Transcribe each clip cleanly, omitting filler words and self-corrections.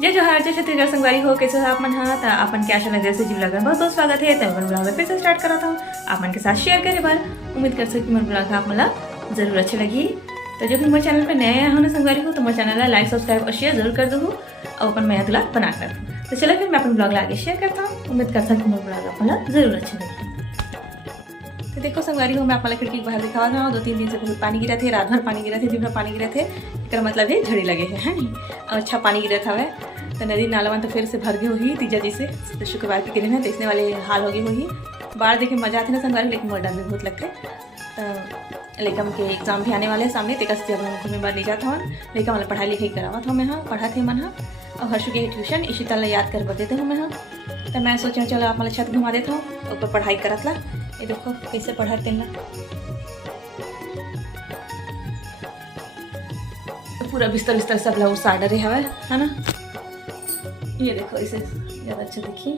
जय जोहार जय छत्तीसगढ़ संगवारी हो कैसे हो आप मन हाँ तो अपन के आशा नजर से जीव लगन बहुत बहुत स्वागत है। तो ब्लॉग फिर से स्टार्ट करा था आप मन के साथ शेयर करे बार उम्मीद कर सकती हूँ ब्लॉग आप मतलब जरूर अच्छी लगी। तो जो भी मेरे चैनल पर नए हो ना संगवारी हो तो मेरे चैनल लाइक सब्सक्राइब और शेयर जरूर कर दो और अपन मैं अगला बना कर दूँ। तो चलो फिर मैं अपन ब्लॉग आगे शेयर करता हूँ। उम्मीद कर सकती हूँ मेरा ब्लॉग आप मतलब जरूर अच्छा लगी। तो देखो संगवारी हो मैं आप खिड़की बाहर दिखा था 2-3 दिन से बहुत पानी गिरा थे, रात भर पानी गिरा थे, दिन भर पानी गिरा थे। इसका मतलब है झड़ी लगे है नहीं और अच्छा पानी गिरा था वह तो नदी नालावन तो फिर से भर गई हुई तीजा जी से। तो शुक्रवार के दिन है देखने वाले हाल हो गई हुई। बाहर देखे मजा आते ना संगवारी लेकिन मोर डर भी बहुत लगते। तो लेकिन के एग्जाम भी आने वाले हैं सामने तेकस जब घूमे बार नहीं जाता हूँ लेकिन मतलब पढ़ाई लिखाई करावा था मैं हाँ पढ़ा थे मन हाँ और हर्षु के ट्यूशन इसी तरह याद कर देते हूँ मैं हाँ। तो मैं सोचा चलो आप मतलब छत घुमा देता हूँ ऊपर पढ़ाई करत ला। ये देखो कैसे पढ़ाते ना पूरा बिस्तर बिस्तर सब लोग साइड रहे हवा है ना। ये देखो इसे ज़्यादा अच्छा देखिए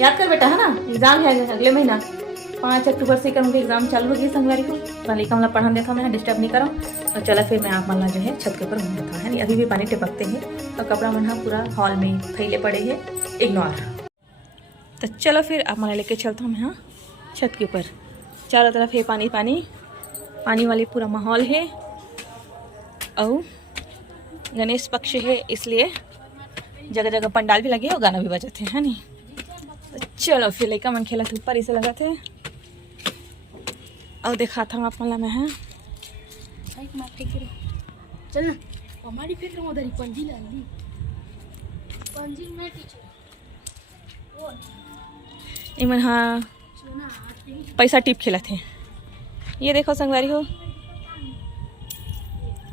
याद कर बेटा है ना एग्जाम है अगले महीना 5 अक्टूबर से मुझे एग्जाम चालू होगी संगवारी को। वाली का मतलब पढ़ा देता हूँ मैं डिस्टर्ब नहीं करा और चला फिर मैं आप मतलब जो है छत के ऊपर घूम देता है अभी भी पानी टिपकते हैं और कपड़ा मना पूरा हॉल में फैले पड़े हैं इग्नोर। तो चलो फिर आप मला लेके चलता हूँ मैं हाँ छत के ऊपर। चारों तरफ है पानी पानी पानी वाली पूरा माहौल है और गणेश पक्ष है इसलिए जगह जगह पंडाल भी लगे और गाना भी बजाते हैं नहीं। तो चलो फिर लेकर मन खेला थे ऊपर इसे लगा थे और देखा था आप मतलब मैं है चल ना हमारी फेंक रहा उधर पंजी ला ली पंजी में इमन हाँ पैसा टिप खेला थे। ये देखो संगवारी हो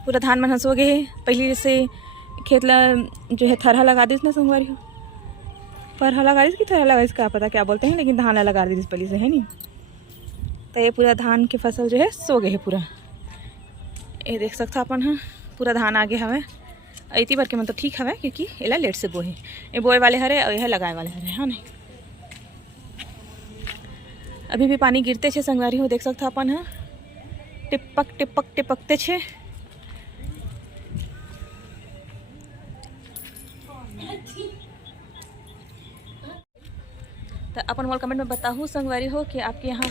पूरा धान मन हंस हो गए है पहले से खेतला जो है थरहा लगा दी ना संगवारी हो परहा लगा दी कि थरहा लगा इसका पता क्या बोलते हैं लेकिन धान लगा दी पहले से है नहीं। तो ये पूरा धान की फसल जो है सो गए है पूरा। ये देख सकता अपन हाँ पूरा धान आगे हवे इतनी बार के मतलब ठीक हवे क्योंकि एला लेट से बोहे ये बोए वाले हरे और यह लगाए वाले हरे हाँ नहीं। अभी भी पानी गिरते छे संगवारी हो देख सकता अपन हाँ टिपक टिपक टिपकते छे। तो अपन मोल कमेंट में बताऊँ संगवारी हो कि आपके यहाँ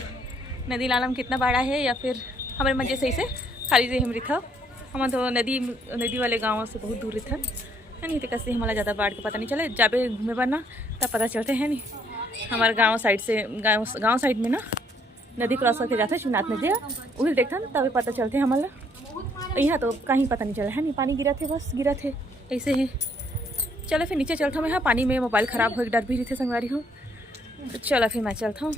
नदी नाला में कितना बाढ़ा है या फिर हमारे मजे सही से खाली से हम रहा हम तो नदी वाले गाँव से बहुत दूर रहता है नहीं तो कैसे हमारा ज़्यादा बाढ़ का पता नहीं चले जाबे घूमे बरना तब पता चलते हैं नहीं। हमारे गांव साइड से गांव साइड में ना नदी क्रॉस करके जाते हैं शिवनाथ नदी उधर देखता ना तभी पता चलते हैं हमारा। यहाँ तो कहीं पता नहीं चला है नहीं पानी गिरा थे बस गिरा थे ऐसे ही। चलो फिर नीचे चलता हूँ मैं हाँ पानी में मोबाइल ख़राब हो डर भी रही थे संगवारी हो। तो चलो फिर मैं चलता हूँ।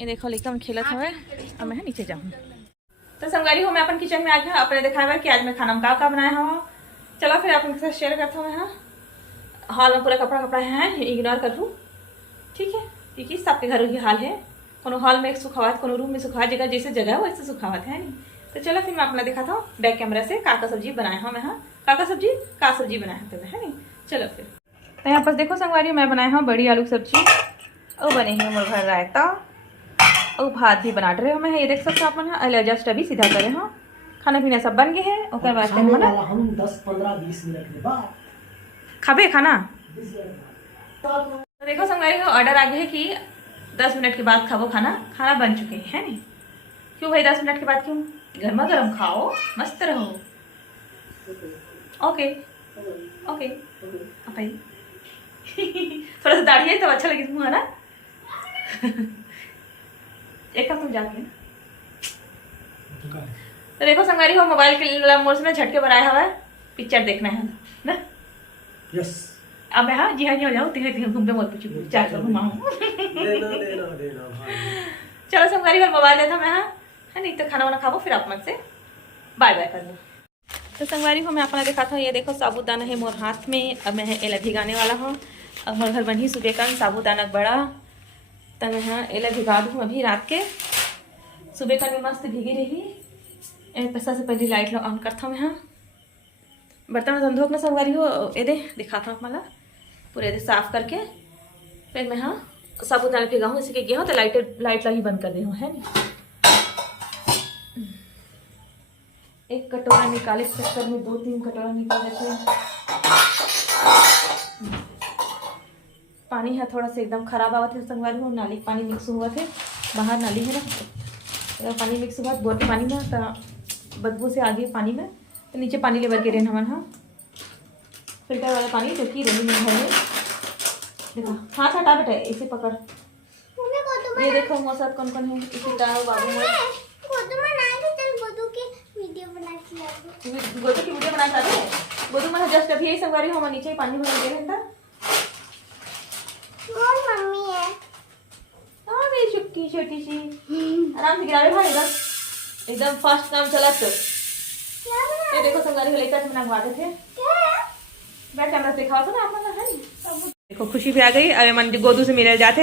ये देखो लेकर हम खेलत हुए और मैं नीचे जाऊँ। तो संगवारी हो मैं अपन किचन में आ गया अपने दिखाया कि आज मैं खाना में का बनाया हूँ। चलो फिर आपके साथ शेयर करता हूँ मैं हाँ हॉल में पूरा कपड़ा कपड़ा है इग्नोर कर लूँ ठीक है क्योंकि सबके घर की हाल है कोनो हॉल में एक सुखावत कोनो रूम में सुखावत जगह जैसे जगह है वैसे सुखावत है नहीं। तो चलो फिर मैं अपना दिखाता हूँ बैक कैमरा से का सब्जी बनाया हूँ मैं हाँ का सब्जी बनाया तो है नहीं। चलो फिर तो यहाँ पर देखो संगवारी मैं बनाया हूँ बड़ी आलू सब्जी और बने हैं मोर घर रायता और भात भी बना रहे हो मैं ये देख सकते हो अपन हाँ जस्ट अभी सीधा करे हाँ खाना पीना सब बन गए हैं और बाद हम 10-15-20 मिनट के बाद खाबे खाना। तो देखो संगवारी को ऑर्डर आ गया है कि 10 मिनट के बाद खाओ खाना खाना बन चुके हैं नहीं। क्यों भाई 10 मिनट के बाद क्यों गर्मा गर्म खाओ मस्त रहो। ओके ओके भाई थोड़ा सा दाढ़ी है तब अच्छा लगे मुँह है ना एक तुम जाके तो देखो संगवारी हो मोबाइल के मोर से झटके बनाया हुआ है पिक्चर देखना है ना। यस अब मैं हाँ जी हो जाऊँ तीन घूमते मोल पूछू चार कर घुमाऊँ चलो संगवारी और मोबाइल लेता मैं हाँ है नहीं तो खाना वाना खाओ फिर आप मन से बाय बाय कर लो। तो संगवारी हो मैं अपना दिखाता हूँ ये देखो साबुदाना है मोर हाथ में अब मैं एला भिगाने वाला हूँ। अब मोर घर बनी सुबह का साबुदाना बड़ा तो मैं हाँ एला भिगा दूँ अभी रात के सुबह का भी मस्त भीगी रही। पैसा से पहले लाइट ऑन करता हूँ मैं हाँ बर्तन धंधो अपना संगवारी हो ये दे दिखाता हूँ मतलब पूरे दे साफ करके फिर मैं हाँ साबुदाना भिगाऊँ इसी के गया हूँ तो लाइट ही बंद कर दी हूँ है नहीं। एक कटोरा निकाले चक्कर में 2-3 कटोरा निकाले थे पानी है थोड़ा सा एकदम खराब आवा थे संगवारी हो, नाली पानी मिक्स हुआ थे, बाहर नाली है ना, अगर पानी मिक्स हुआ बोर के पानी में तो बदबू से आगे पानी में तो नीचे पानी लेवल के रहन हमारे यहाँ फिल्टर वाला पानी जो कि रेली में घर में। देखो हाथ हटा बेटा, इसे पकड़। ये देखो हमारे साथ कौन कौन है, इसे डालो बाबू में। गोदू की वीडियो बना चाहते हैं, गोदू में जस्ट अभी यही संगवारी हो, हम नीचे ही पानी भर गए हैं। हाँ मेरी चुटकी छोटी सी, आराम से गिरा भाई एकदम फास्ट काम चला। तो ये देखो संगवारी को लेकर बना गवाते थे, बैठ कैमरा से दिखाओ तो ना आप लोग है नहीं। देखो खुशी भी आ गई, अरे मन गोदू से मिले जाते,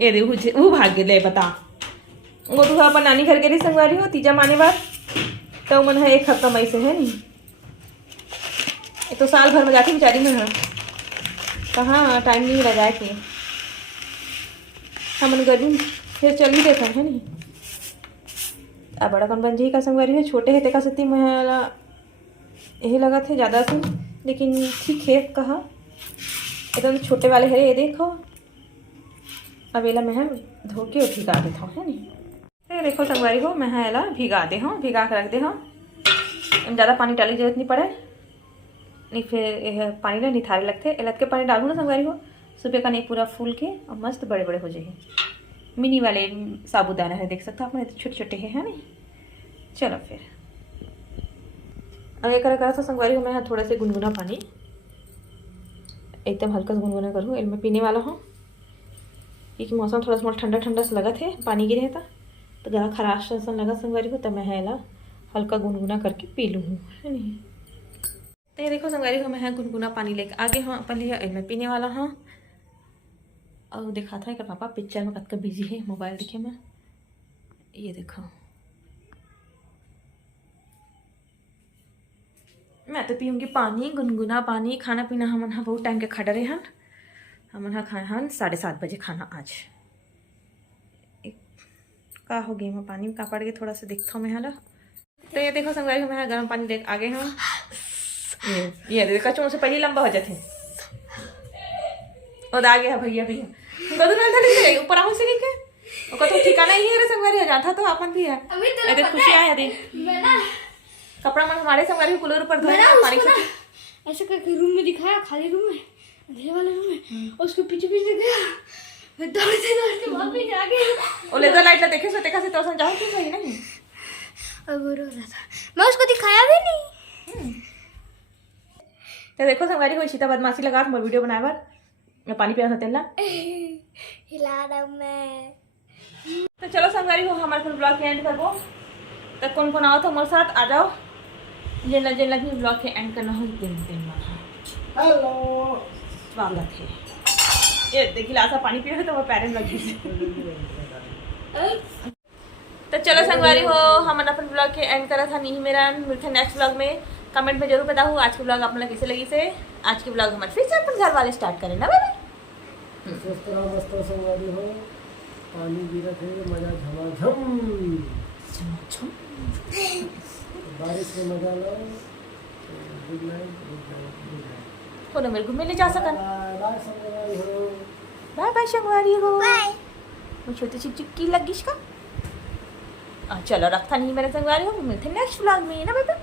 ये देखो वो भाग गए पता। गोदू का अपन नानी घर के लिए संगवारी हो तीजा माने बार तो मन है 1 हफ्ता मई से है नहीं, ये तो साल भर में जाती बेचारी में है, कहाँ टाइम नहीं लगा के हमन गर्मी फिर चल ही देता है नहीं। अब बड़ा कौन बन जी का संगवारी है, छोटे है तेका सती महला यही लगा थे ज़्यादा से, लेकिन ठीक है कहा एकदम छोटे वाले है। ये देखो अबेला में हम धो के भिगा देता हूँ है नहीं। ये देखो संगवारी हो मैं एला भिगा दे हूँ, भिगा के रख दे हूँ, ज़्यादा पानी डालने की जरूरत नहीं पड़े, नहीं फिर यह पानी ना निथारे लगते। एलत के पानी डालूँ ना संगवारी हो सुबह का नहीं पूरा फूल के और मस्त बड़े बड़े हो जाए। मिनी वाले साबुदाना है, देख सकते हो आपने, छोटे छोटे है नहीं। चलो फिर अब एक करा तो संगवारी हो मैं थोड़ा सा गुनगुना पानी एकदम हल्का गुनगुना करूँ, इनमें पीने वाला हूँ क्योंकि मौसम थोड़ा सा ठंडा ठंडा सा लगा थे, पानी गिरे था तो ज़्यादा खराश सा लगा संगवारी हो, तब मैं है हल्का गुनगुना करके पी लूँ है नहीं। तो ये देखो संगवारी हो मैं गुनगुना पानी लेके आगे हाँ अपन लिया, इनमें पीने वाला हाँ। और देखा था कि पापा पिक्चर में कद का बिजी है मोबाइल देखे में, ये देखो मैं तो पीऊँगी पानी गुनगुना पानी। खाना पीना हम यहाँ बहुत टाइम के खा डरे हैं, हम यहाँ खाए हैं 7:30 बजे खाना आज। का हो गई मैं पानी में का पड़ गई थोड़ा सा दिखता हूँ मैं हाला। तो ये देखो संगवारी मैं गर्म पानी देख आगे हाँ, ये देखो चों से पहले लंबा हो जाते और आ गया भैया भैया गोदू ना ऊपर आऊँ से लेके ओका तो ठिकाना ही है रे संगवारी हो जाता तो अपन भी है। अरे खुशी आया दे कपड़ा मन हमारे संगवारी कूलर ऊपर धोया पानी से ऐसे करके रूम में दिखाया, खाली रूम में अंधेरे वाले रूम में, और उसके पीछे पीछे गया, फिर दौड़ते वापस आ गया। ओ लेजर लाइट ला देखे सो देखा से तो समझाओ क्यों सही नहीं, अब रो रहा था मैं, उसको दिखाया भी नहीं। तो देखो संगवारी को सीता बदमाशी लगा मैं वीडियो बनाए बार मैं पानी पिया था ना हिला रहा हूं मैं। तो चलो संगवारी हो हमारे फिर ब्लॉग के एंड करबो, तो कौन कौन आओ तो हमारे साथ आ जाओ, जिन भी ब्लॉग के एंड करना हो दिन हेलो स्वागत है। ये देखिए लासा पानी पिया है तो वो पैर में लग गई। तो चलो संगवारी हो हम अपन ब्लॉग के एंड करा था नहीं मेरा, मिलते नेक्स्ट ब्लॉग में। कमेंट में जरूर बताओ आज की ब्लॉग आप लोग कैसे लगी से। आज की ब्लॉग हमारे फिर से अपन घर वाले स्टार्ट करें ना बाबा। स्वस्थ रहो मस्त संगवारी हो, पानी गिरा थे मजा झमाझम, बारिश में मजा लो। Good night good night good night. हो ना मेरे घूमने ले जा सकन। बाय संगवारी हो, बाय बाय संगवारी हो, बाय। मैं छोटी सी चुटकी लगी इसका। चलो रखता नहीं मेरे संगवारी हो, मिलते नेक्स्ट ब्लॉग में ना बेटा।